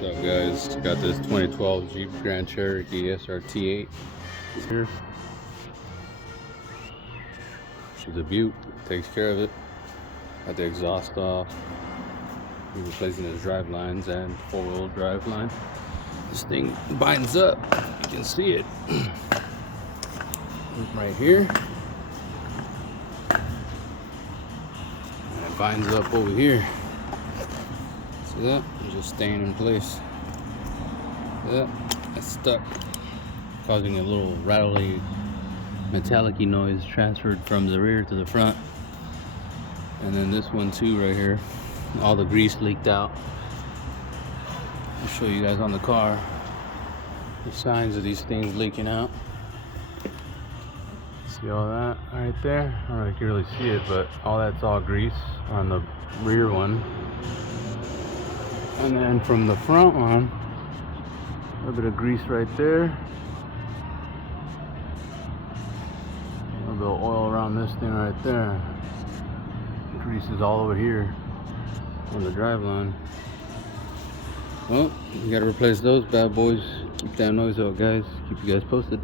What's up, guys? Got this 2012 Jeep Grand Cherokee SRT8 here. She's a beaut. Takes care of it. Got the exhaust off. We're replacing the drive lines and four-wheel drive line. This thing binds up. You can see it right here. And it binds up over here. See that? It's just staying in place. See that? It's stuck, causing a little rattly, metallic-y noise transferred from the rear to the front. And then this one too, right here. All the grease leaked out. I'll show you guys on the car the signs of these things leaking out. See all that right there? I don't know if you can really see it, but all that's all grease on the rear one. And then from the front one, a little bit of grease right there. A little bit of oil around this thing right there. Grease is all over here on the drive line. Well, you gotta replace those bad boys. Keep that noise out, guys. Keep you guys posted.